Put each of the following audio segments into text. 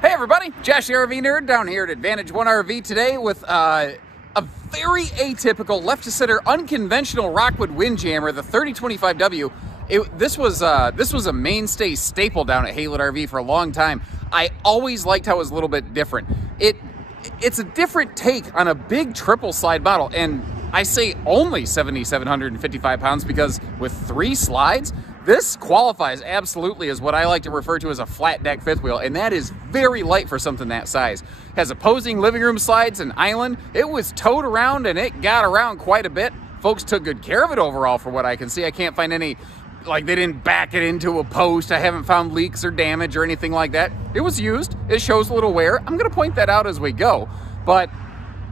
Hey everybody, Josh the RV Nerd down here at Advantage One RV today with a very atypical left-to-center unconventional Rockwood Windjammer, the 3025W. This was a mainstay staple down at Haylett RV for a long time. I always liked how it was a little bit different. It's a different take on a big triple slide model, and I say only 7,755 pounds because with 3 slides, this qualifies absolutely as what I like to refer to as a flat deck fifth wheel, and that is very light for something that size. Has opposing living room slides and island. It was towed around and it got around quite a bit. Folks took good care of it overall for what I can see. I can't find any, like they didn't back it into a post. I haven't found leaks or damage or anything like that. It was used. It shows a little wear. I'm gonna point that out as we go, but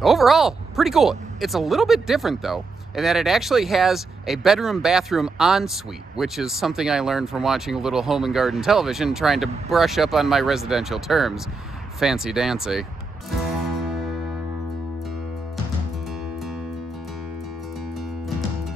overall, pretty cool. It's a little bit different though, in that it actually has a bedroom-bathroom ensuite, which is something I learned from watching a little home and garden television, trying to brush up on my residential terms. Fancy dancy.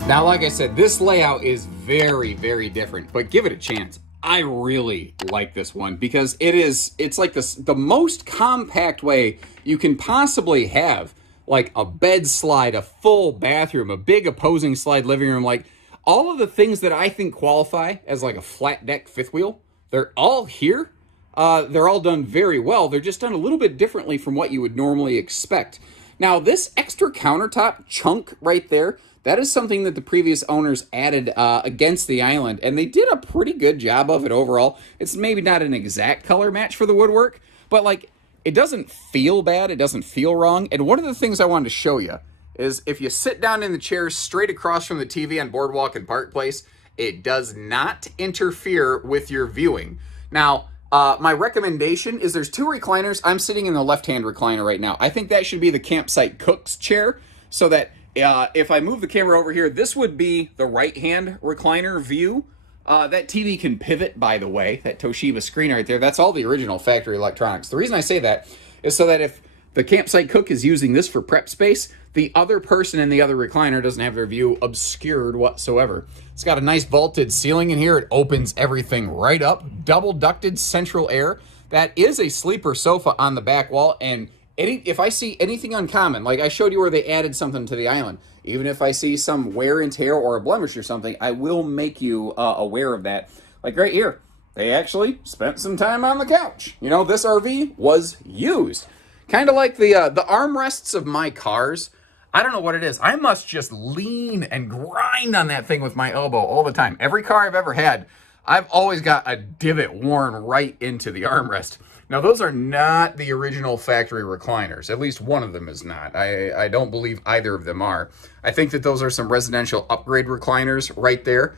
Now, like I said, this layout is very, very different, but give it a chance. I really like this one because it's like the most compact way you can possibly have, like a bed slide, a full bathroom, a big opposing slide living room, like all of the things that I think qualify as like a flat deck fifth wheel, they're all here. They're all done very well. They're just done a little bit differently from what you would normally expect. Now, this extra countertop chunk right there, that is something that the previous owners added against the island, and they did a pretty good job of it overall. It's maybe not an exact color match for the woodwork, but like, it doesn't feel bad, it doesn't feel wrong. And one of the things I wanted to show you is if you sit down in the chair straight across from the TV on Boardwalk and Park Place, it does not interfere with your viewing. Now, my recommendation is there's 2 recliners. I'm sitting in the left-hand recliner right now. I think that should be the campsite cook's chair, so that if I move the camera over here, this would be the right-hand recliner view. That TV can pivot, by the way, that Toshiba screen right there. That's all the original factory electronics. The reason I say that is so that if the campsite cook is using this for prep space, the other person in the other recliner doesn't have their view obscured whatsoever. It's got a nice vaulted ceiling in here. It opens everything right up. Double ducted central air. That is a sleeper sofa on the back wall, and if I see anything uncommon, like I showed you where they added something to the island, even if I see some wear and tear or a blemish or something, I will make you aware of that. Like right here, they actually spent some time on the couch. You know, this RV was used. Kind of like the armrests of my cars. I don't know what it is. I must just lean and grind on that thing with my elbow all the time. Every car I've ever had, I've always got a divot worn right into the armrest. Now, those are not the original factory recliners. At least one of them is not. I don't believe either of them are. I think that those are some residential upgrade recliners right there.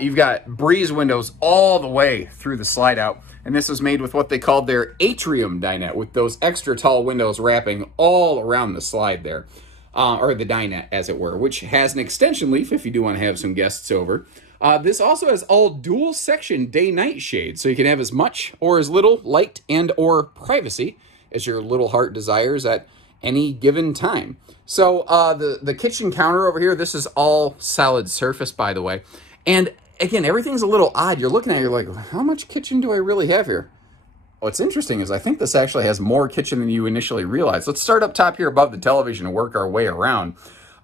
You've got breeze windows all the way through the slide out. And this was made with what they called their atrium dinette, with those extra tall windows wrapping all around the slide there. Or the dinette, as it were, which has an extension leaf if you do want to have some guests over. This also has all dual section day-night shades, so you can have as much or as little light and or privacy as your little heart desires at any given time. So the kitchen counter over here, this is all solid surface, by the way. And again, everything's a little odd. You're looking at it, you're like, how much kitchen do I really have here? What's interesting is I think this actually has more kitchen than you initially realized. Let's start up top here above the television and work our way around.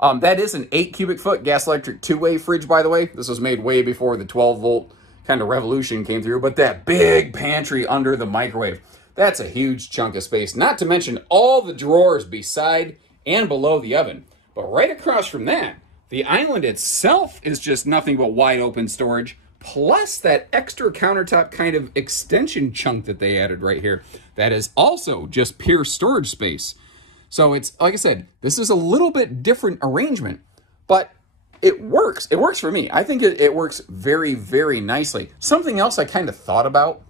That is an 8 cubic foot gas electric 2-way fridge, by the way. This was made way before the 12 volt kind of revolution came through, but that big pantry under the microwave, that's a huge chunk of space, not to mention all the drawers beside and below the oven. But right across from that, the island itself is just nothing but wide open storage, plus that extra countertop kind of extension chunk that they added right here. That is also just pure storage space. So it's, like I said, this is a little bit different arrangement, but it works. It works for me. I think it works very, very nicely. Something else I kind of thought about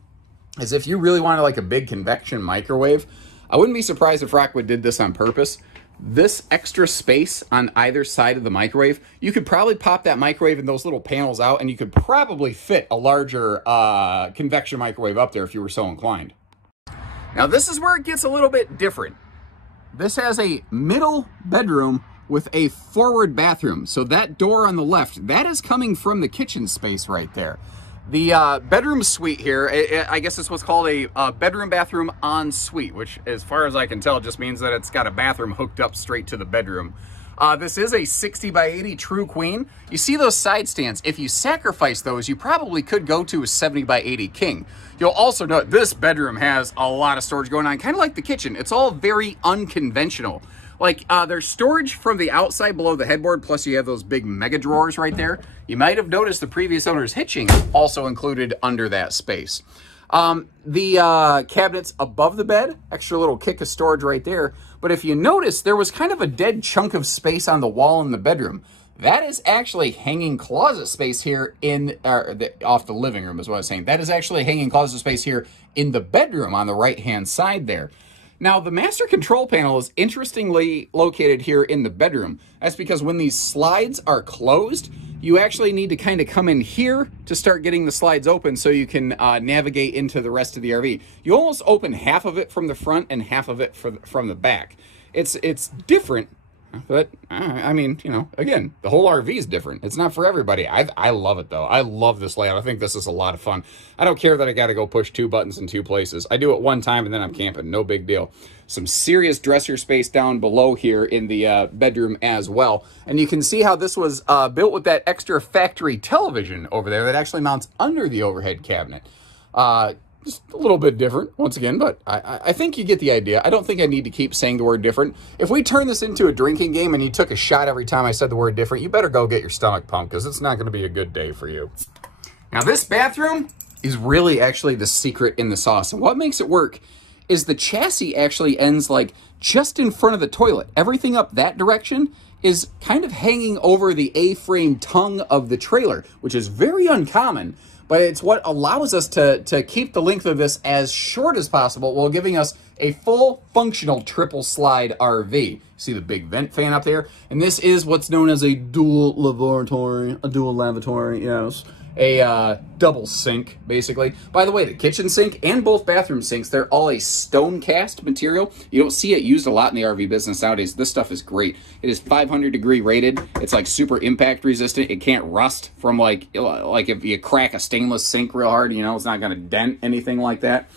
is if you really wanted like a big convection microwave, I wouldn't be surprised if Rockwood did this on purpose. This extra space on either side of the microwave, you could probably pop that microwave and those little panels out, and you could probably fit a larger convection microwave up there if you were so inclined. Now this is where it gets a little bit different. This has a middle bedroom with a forward bathroom. So that door on the left, that is coming from the kitchen space right there. The bedroom suite here, I guess it's what's called a bedroom bathroom en suite, which as far as I can tell just means that it's got a bathroom hooked up straight to the bedroom. This is a 60 by 80 true queen. You see those side stands. If you sacrifice those, you probably could go to a 70 by 80 king. You'll also note this bedroom has a lot of storage going on, kind of like the kitchen. It's all very unconventional. Like, there's storage from the outside below the headboard, plus you have those big mega drawers right there. You might have noticed the previous owner's hitching also included under that space. The cabinets above the bed, extra little kick of storage right there. But if you notice, there was kind of a dead chunk of space on the wall in the bedroom. That is actually hanging closet space here in, off the living room is what I was saying. That is actually hanging closet space here in the bedroom on the right-hand side there. Now, the master control panel is interestingly located here in the bedroom. That's because when these slides are closed, you actually need to kind of come in here to start getting the slides open so you can navigate into the rest of the RV. You almost open half of it from the front and half of it from the back. It's different, but I mean, you know, again, the whole RV is different. It's not for everybody. I love it though. I love this layout. I think this is a lot of fun. I don't care that I got to go push 2 buttons in 2 places. I do it one time and then I'm camping. No big deal. Some serious dresser space down below here in the bedroom as well. And you can see how this was built with that extra factory television over there that actually mounts under the overhead cabinet. Just a little bit different, once again, but I think you get the idea. I don't think I need to keep saying the word different. If we turn this into a drinking game and you took a shot every time I said the word different, you better go get your stomach pumped because it's not going to be a good day for you. Now, this bathroom is really actually the secret in the sauce. And what makes it work is the chassis actually ends like just in front of the toilet. Everything up that direction is kind of hanging over the A-frame tongue of the trailer, which is very uncommon. But it's what allows us to keep the length of this as short as possible while giving us a full functional triple slide RV. See the big vent fan up there? And this is what's known as a dual lavatory, yes. A double sink, basically. By the way, the kitchen sink and both bathroom sinks, they're all a stone cast material. You don't see it used a lot in the RV business nowadays. This stuff is great. It is 500 degree rated. It's like super impact resistant. It can't rust from like if you crack a stainless sink real hard, you know, it's not going to dent anything like that.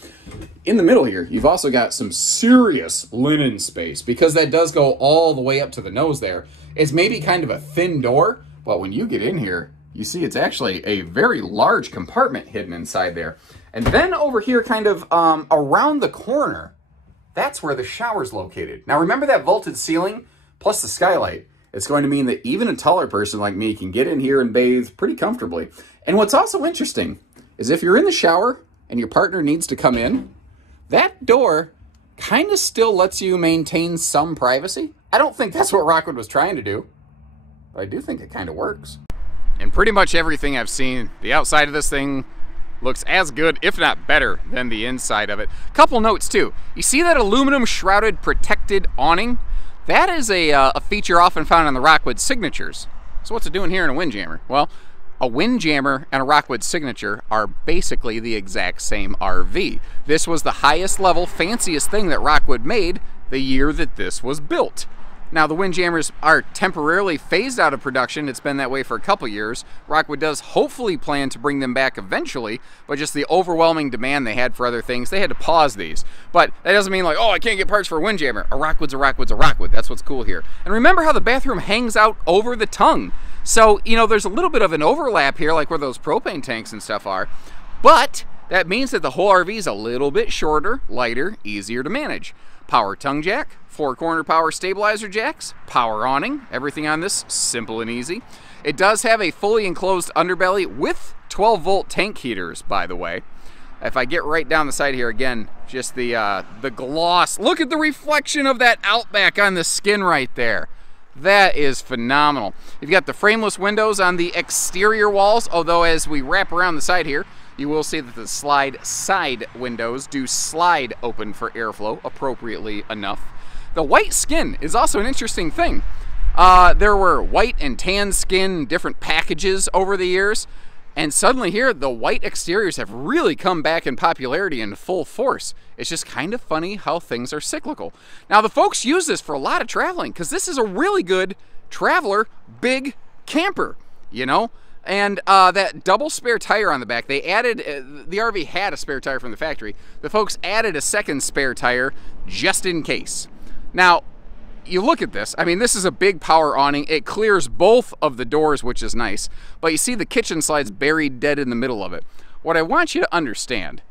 In the middle here, you've also got some serious linen space because that does go all the way up to the nose there. It's maybe kind of a thin door, but when you get in here, you see it's actually a very large compartment hidden inside there. And then over here, kind of around the corner, that's where the shower's located. Now remember that vaulted ceiling plus the skylight. It's going to mean that even a taller person like me can get in here and bathe pretty comfortably. And what's also interesting is if you're in the shower and your partner needs to come in, that door kind of still lets you maintain some privacy. I don't think that's what Rockwood was trying to do, but I do think it kind of works. And pretty much everything I've seen, the outside of this thing looks as good, if not better, than the inside of it. Couple notes too. You see that aluminum shrouded protected awning? That is a feature often found on the Rockwood signatures. So what's it doing here in a Windjammer? Well, a Windjammer and a Rockwood signature are basically the exact same RV. This was the highest level, fanciest thing that Rockwood made the year that this was built. Now, the Windjammers are temporarily phased out of production. It's been that way for a couple years. Rockwood does hopefully plan to bring them back eventually, but just the overwhelming demand they had for other things, they had to pause these. But that doesn't mean like, oh, I can't get parts for a Windjammer. A Rockwood's a Rockwood's a Rockwood. That's what's cool here. And remember how the bathroom hangs out over the tongue. So, you know, there's a little bit of an overlap here, like where those propane tanks and stuff are. But that means that the whole RV is a little bit shorter, lighter, easier to manage. Power tongue jack, 4-corner power stabilizer jacks, power awning, everything on this simple and easy. It does have a fully enclosed underbelly with 12-volt tank heaters, by the way. If I get right down the side here again, just the gloss. Look at the reflection of that Outback on the skin right there. That is phenomenal. You've got the frameless windows on the exterior walls, although as we wrap around the side here, you will see that the slide side windows do slide open for airflow, appropriately enough. The white skin is also an interesting thing. There were white and tan skin, different packages over the years, and suddenly here, the white exteriors have really come back in popularity in full force. It's just kind of funny how things are cyclical. Now, the folks use this for a lot of traveling, because this is a really good traveler, big camper, you know? And that double spare tire on the back, they added, the RV had a spare tire from the factory. The folks added a second spare tire just in case. Now, you look at this, I mean, this is a big power awning. It clears both of the doors, which is nice. But you see the kitchen slides buried dead in the middle of it. What I want you to understand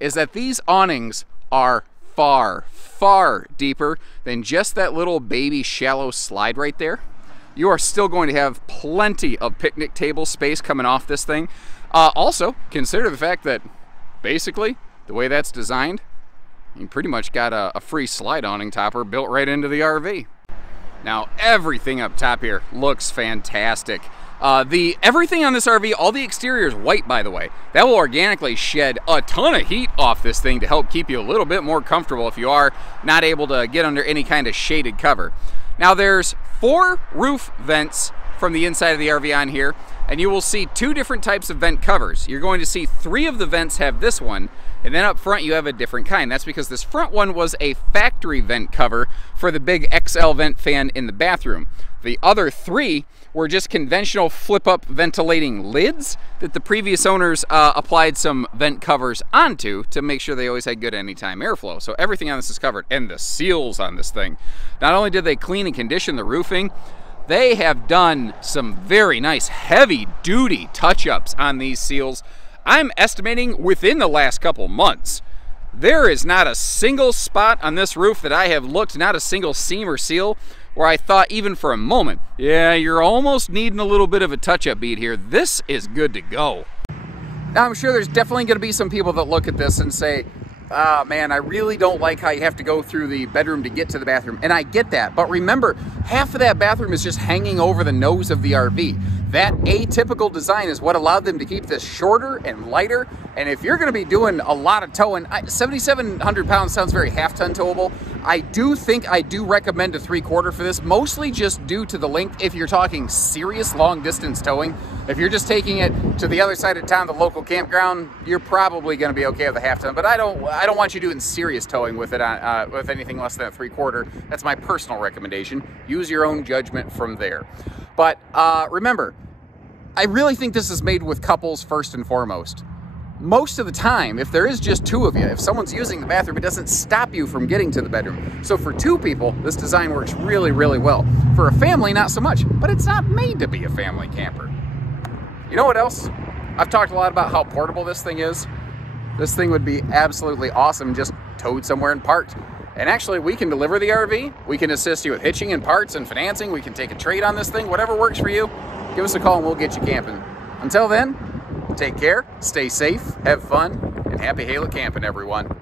is that these awnings are far, far deeper than just that little baby shallow slide right there. You are still going to have plenty of picnic table space coming off this thing. Also, consider the fact that basically the way that's designed, you pretty much got a free slide awning topper built right into the RV. Now, everything up top here looks fantastic. Everything on this RV, all the exterior is white, by the way. That will organically shed a ton of heat off this thing to help keep you a little bit more comfortable if you are not able to get under any kind of shaded cover. Now, there's 4 roof vents from the inside of the RV on here, and you will see 2 different types of vent covers. You're going to see 3 of the vents have this one, and then up front you have a different kind. That's because this front one was a factory vent cover for the big XL vent fan in the bathroom. The other 3 were just conventional flip-up ventilating lids that the previous owners applied some vent covers onto to make sure they always had good anytime airflow. So everything on this is covered, and the seals on this thing. Not only did they clean and condition the roofing, they have done some very nice heavy-duty touch-ups on these seals. I'm estimating within the last couple months. There is not a single spot on this roof that I have looked, not a single seam or seal, where I thought even for a moment, yeah, you're almost needing a little bit of a touch-up bead here. This is good to go. Now, I'm sure there's definitely going to be some people that look at this and say, ah, man, I really don't like how you have to go through the bedroom to get to the bathroom. And I get that. But remember, half of that bathroom is just hanging over the nose of the RV. That atypical design is what allowed them to keep this shorter and lighter. And if you're going to be doing a lot of towing, 7,700 pounds sounds very half-ton towable. I do think I do recommend a 3/4 for this, mostly just due to the length. If you're talking serious long-distance towing, if you're just taking it to the other side of town, the local campground, you're probably going to be okay with a half-ton. But I don't want you doing serious towing with it with anything less than a 3/4. That's my personal recommendation. Use your own judgment from there. But remember, I really think this is made with couples first and foremost. Most of the time, if there is just 2 of you, if someone's using the bathroom, it doesn't stop you from getting to the bedroom. So for 2 people, this design works really, really well. For a family, not so much, but it's not made to be a family camper. You know what else? I've talked a lot about how portable this thing is. This thing would be absolutely awesome just towed somewhere and parked. And actually, we can deliver the RV. We can assist you with hitching and parts and financing. We can take a trade on this thing, whatever works for you. Give us a call and we'll get you camping. Until then, take care, stay safe, have fun, and happy Haylett camping, everyone.